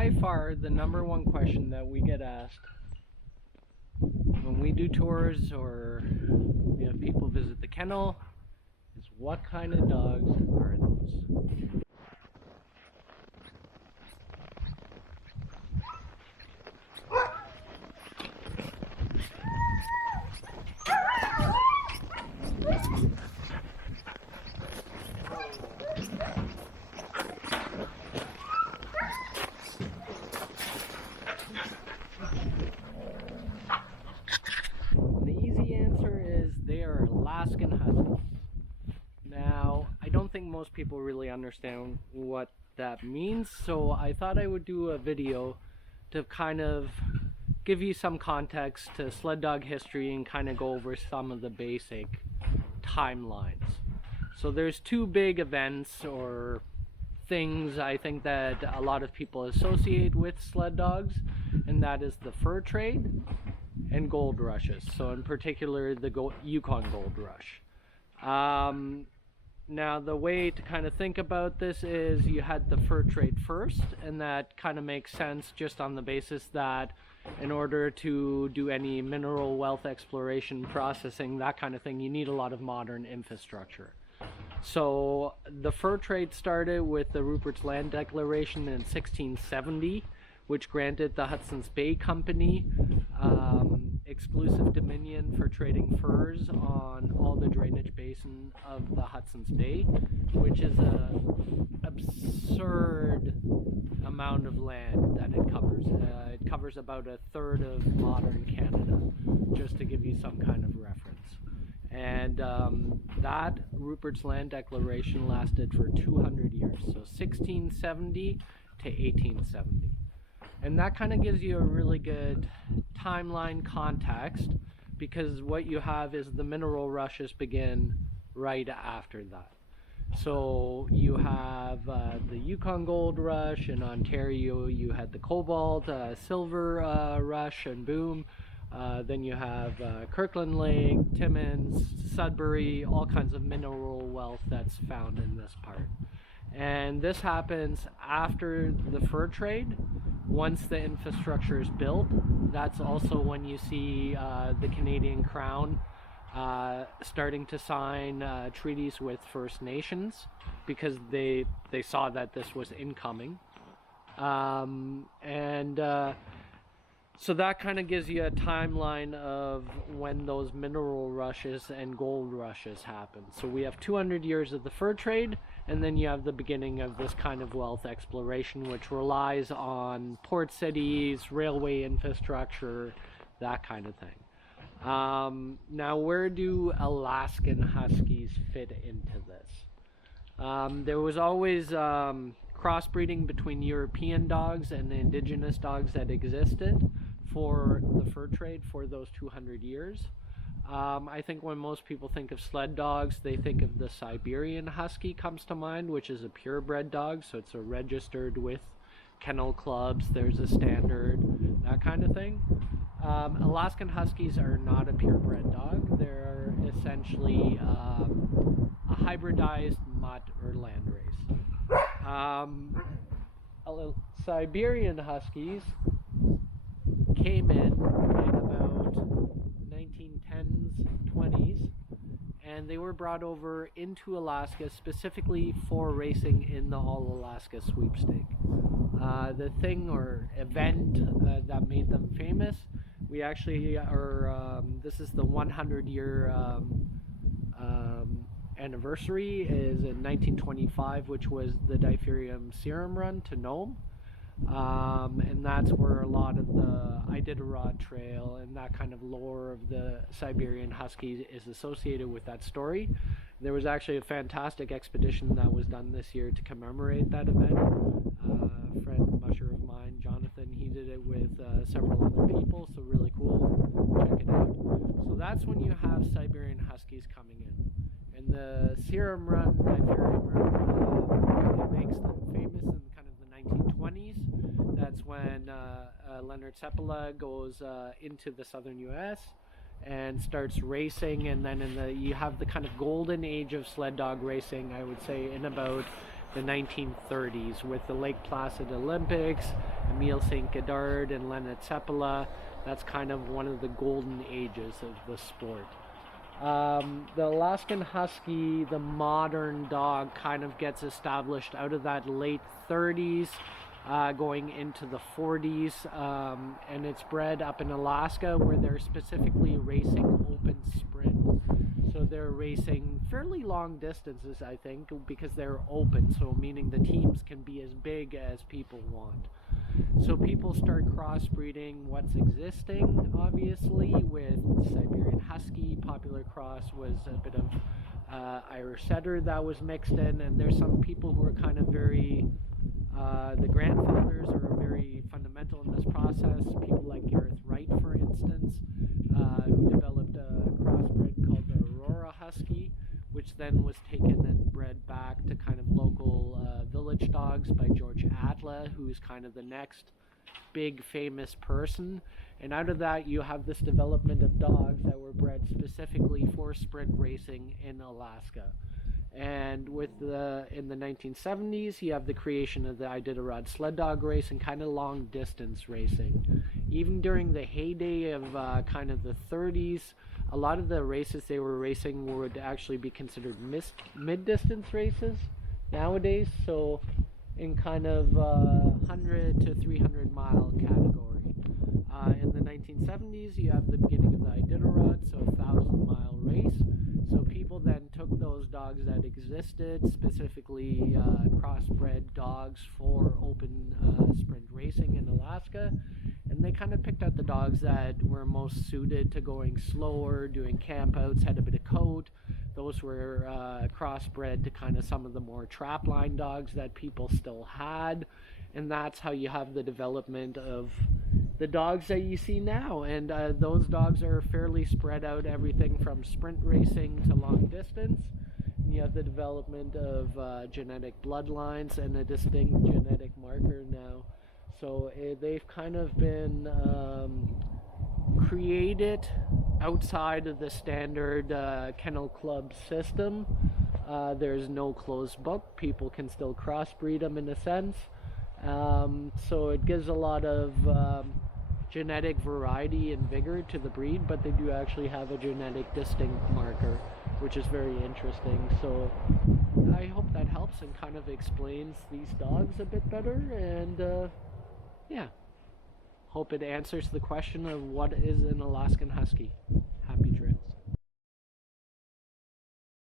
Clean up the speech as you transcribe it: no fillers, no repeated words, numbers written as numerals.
by far the number one question that we get asked when we do tours or we have people visit the kennel is, what kind of dogs are those? They are Alaskan Huskies. Now, I don't think most people really understand what that means, so I thought I would do a video to kind of give you some context to sled dog history and kind of go over some of the basic timelines. So there's two big events or things I think that a lot of people associate with sled dogs, and that is the fur trade and gold rushes. So in particular the Yukon gold rush. Now the way to kind of think about this is you had the fur trade first, and that kind of makes sense just on the basis that in order to do any mineral wealth exploration, processing, that kind of thing, you need a lot of modern infrastructure. So the fur trade started with the Rupert's Land Declaration in 1670, which granted the Hudson's Bay Company exclusive dominion for trading furs on all the drainage basin of the Hudson's Bay, which is an absurd amount of land that it covers. It covers about a third of modern Canada, just to give you some kind of reference. And that Rupert's Land Declaration lasted for 200 years, so 1670 to 1870. And that kind of gives you a really good timeline context, because what you have is the mineral rushes begin right after that. So you have the Yukon gold rush in Ontario, you had the cobalt, silver rush and boom. Then you have Kirkland Lake, Timmins, Sudbury, all kinds of mineral wealth that's found in this part. And this happens after the fur trade. Once the infrastructure is built, that's also when you see the Canadian Crown starting to sign treaties with First Nations, because they saw that this was incoming. So that kind of gives you a timeline of when those mineral rushes and gold rushes happen. So we have 200 years of the fur trade, and then you have the beginning of this kind of wealth exploration, which relies on port cities, railway infrastructure, that kind of thing. Now, where do Alaskan Huskies fit into this? There was always crossbreeding between European dogs and the indigenous dogs that existed for the fur trade for those 200 years. I think when most people think of sled dogs, they think of the Siberian Husky comes to mind, which is a purebred dog, so it's a registered with kennel clubs, there's a standard, that kind of thing. Alaskan Huskies are not a purebred dog. They're essentially a hybridized mutt or landrace. Siberian Huskies came in about 1910s, 20s, and they were brought over into Alaska specifically for racing in the All Alaska Sweepstake. The thing or event that made them famous, we actually are, this is the 100-year anniversary, is in 1925, which was the Dipherium Serum Run to Nome. And that's where a lot of the Iditarod trail and that kind of lore of the Siberian Huskies is associated with that story. There was actually a fantastic expedition that was done this year to commemorate that event. A friend musher of mine, Jonathan, he did it with several other people, so really cool. Check it out. So that's when you have Siberian Huskies coming in. And the Serum Run, Dipherium Run, it makes them famous in kind of the 1920s. That's when Leonard Seppala goes into the southern U.S. and starts racing, and then you have the kind of golden age of sled dog racing, I would say, in about the 1930s with the Lake Placid Olympics and Emil St. Godard and Leonard Seppala. That's kind of one of the golden ages of the sport. The Alaskan Husky, the modern dog, kind of gets established out of that late 30s, going into the 40s, and it's bred up in Alaska, where they're specifically racing open sprint. So they're racing fairly long distances, I think, because they're open, so meaning the teams can be as big as people want. So people start crossbreeding what's existing, obviously, with Siberian Husky. Popular cross was a bit of Irish setter that was mixed in, and there's some people who are kind of very, the grandfathers are very fundamental in this process. People like Gareth Wright, for instance, who developed a crossbred called the Aurora Husky, which then was taken and bred back to kind of local village dogs by George Attla, who's kind of the next big famous person. And out of that, you have this development of dogs that were bred specifically for sprint racing in Alaska. And with in the 1970s, you have the creation of the Iditarod sled dog race and kind of long distance racing. Even during the heyday of kind of the 30s, a lot of the races they were racing would actually be considered mid-distance races nowadays, so in kind of 100 to 300 mile category. In the 1970s, you have the beginning of the Iditarod, so 1,000-mile race. So people then took those dogs that existed, specifically crossbred dogs for open sprint racing in Alaska, and they kind of picked out the dogs that were most suited to going slower, doing campouts, had a bit of coat. Those were crossbred to kind of some of the more trapline dogs that people still had, and that's how you have the development of the dogs that you see now. And those dogs are fairly spread out, everything from sprint racing to long distance. And you have the development of genetic bloodlines and a distinct genetic marker now. So they've kind of been created outside of the standard kennel club system. There's no closed book. People can still crossbreed them in a sense. So it gives a lot of genetic variety and vigor to the breed, but they do actually have a genetic distinct marker, which is very interesting. So I hope that helps and kind of explains these dogs a bit better, and yeah, hope it answers the question of what is an Alaskan Husky.